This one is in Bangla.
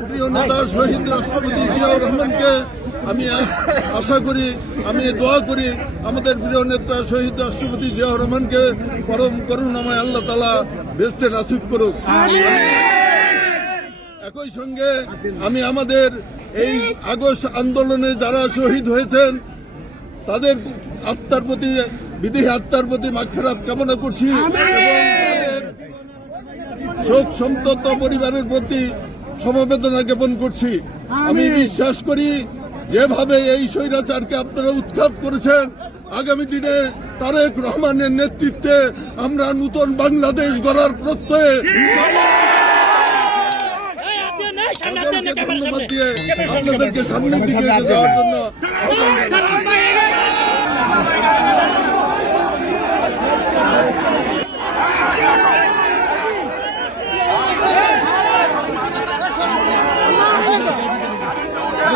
প্রিয় নেতা শহীদ রাষ্ট্রপতি জিয়াউর রহমানকে আমি আশা করি আমি দোয়া করি আমাদের প্রিয় নেতা শহীদ রাষ্ট্রপতি জিয়াউর রহমানকে পরম করুণাময় আল্লাহ তালা বেস্টে নাসিব করুক। একই সঙ্গে আমি আমাদের এই আগস্ট আন্দোলনে যারা শহীদ হয়েছেন তাদের আত্মার প্রতি বিদেহী আত্মার প্রতি মাক্ষরাত কামনা করছি শোক সন্তপ্ত পরিবারের প্রতি সমবেদনা জ্ঞাপন করছি। আমি বিশ্বাস করি যেভাবে এই স্বৈরাচারকে আপনারা উৎখাত করেছেন আগামী দিনে তারেক রহমানের নেতৃত্বে আমরা নূতন বাংলাদেশ গড়ার প্রত্যয়ে সকলকে ধন্যবাদ দিয়ে আপনাদেরকে সামনের দিকে যাওয়ার জন্য